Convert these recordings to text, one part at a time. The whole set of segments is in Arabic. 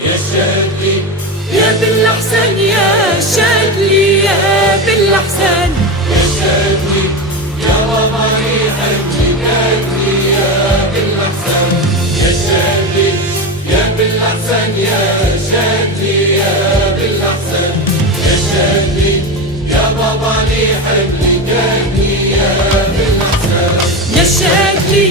يا شادلي يا بالأحسن، يا شادلي يا بالأحسن، يا شادلي يا وطني حبي كادلي يا بالأحسن، يا شادلي يا بالأحسن، يا شادلي يا بالأحسن، يا شادلي يا وطني حبي كادلي يا بالأحسن، يا شادلي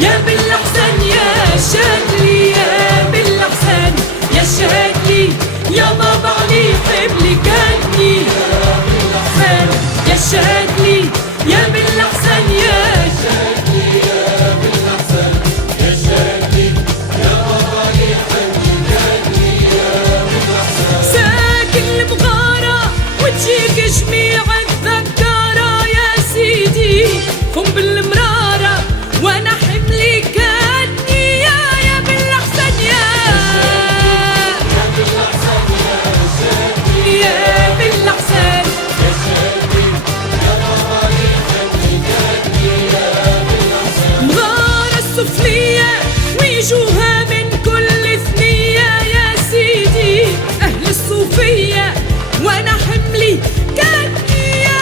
يا بالأحسن، يا شادلي يا بالأحسن، يا شادلي يا بابا علي حبلي كادني يا بالأحسن، يا شادلي يا بالأحسن، يا شادلي يا بالأحسن، يا شادلي يا بابا علي حبلي كادني يا بالأحسن. ساكن المغارة وتجيك جميع الذكارة يا سيدي، قم بالمرارة وانا حملي كادني يا بالأحسن، يا بالأحسن، يا بالأحسن، يا شادلي يا بابا علي حبلي كادني يا بالأحسن. مغارة السفلية ويجوها من كل ثنية يا سيدي، أهل الصوفية وانا حملي كادني يا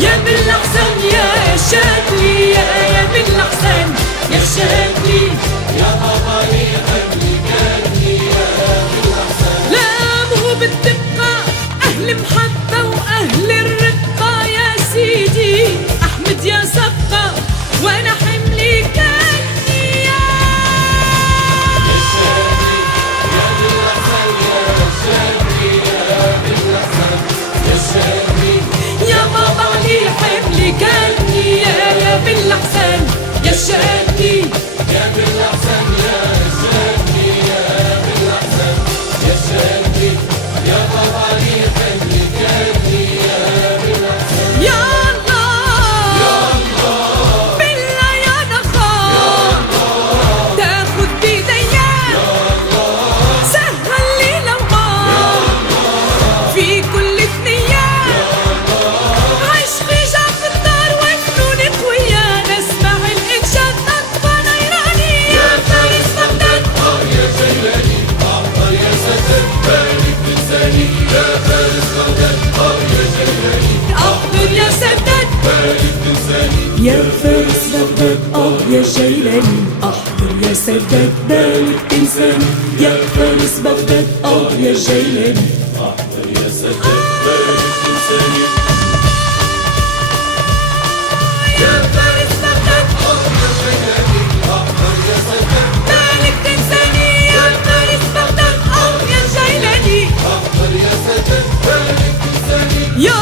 يا بالأحسن، يا شادلي يا بالأحسن، يا شادلي يا بابا علي حبلي كادني يا بالأحسن. لا مو بالدقة أهل محبة وأهل الرقة يا سيدي، أحمد يا سقة وأنا حملي كادني يا شادلي يا بالأحسن، يا شادلي يا بالأحسن، يا شادلي يا بابا علي حملي كادني يا بالأحسن، يا شادلي يا بالأحسن، يا شادلي يا بالأحسن، يا شادلي يا بابا علي حملي كادني يا بالأحسن. يا الله يا الله بالله يا نخاف تاخد بيديا يا الله، سهل لي الأوقات في كل ثنية يا فارس بغداد يا جيلاني، احضر يا سداد بالك تنساني، يا فارس بغداد يا جيلاني، احضر يا سداد بالك تنساني، يا فارس بغداد يا جيلاني، احضر يا سداد بالك تنساني، يا فارس بغداد يا جيلاني، احضر يا سداد بالك تنساني. يا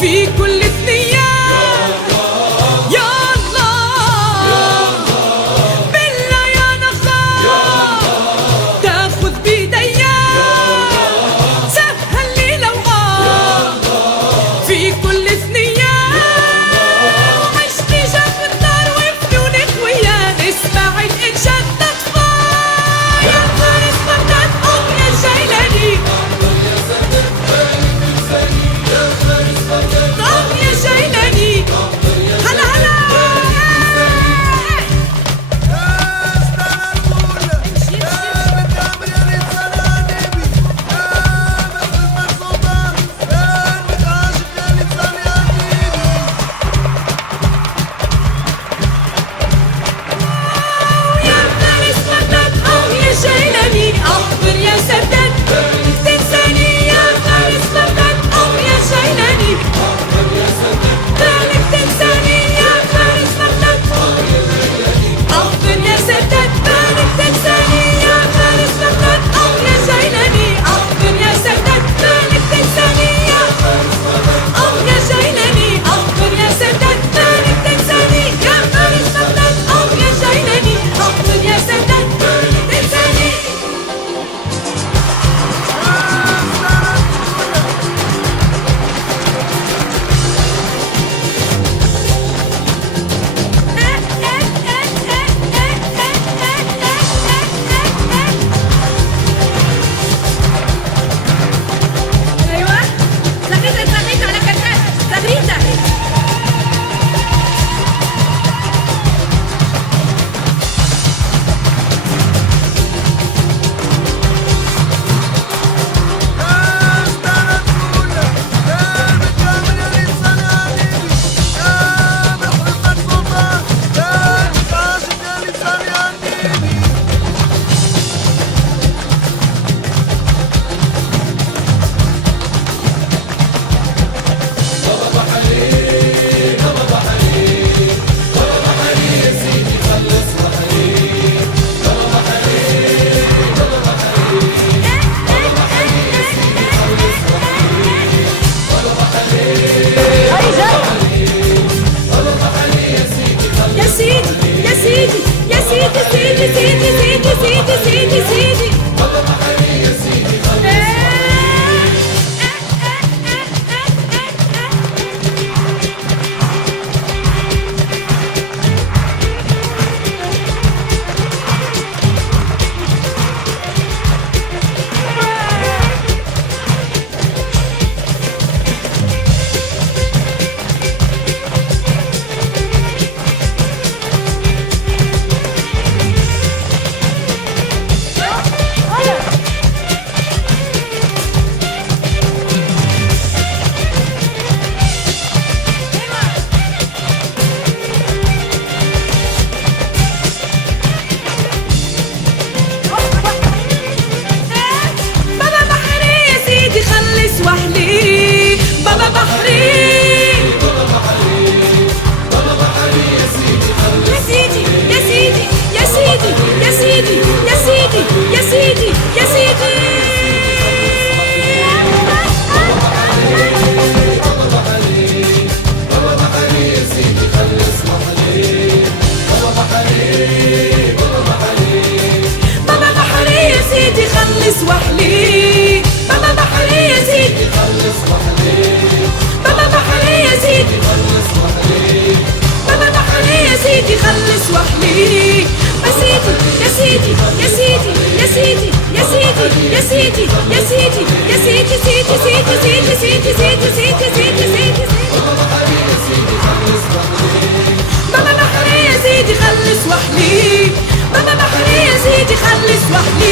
في كل ثنية يا سيدي يا سيدي يا سيدي سيدي سيدي سيدي سيدي سيدي سيدي سيدي سيدي بابا بحري يا سيدي خلص وحلي بابا بحري يا سيدي خلص وحلي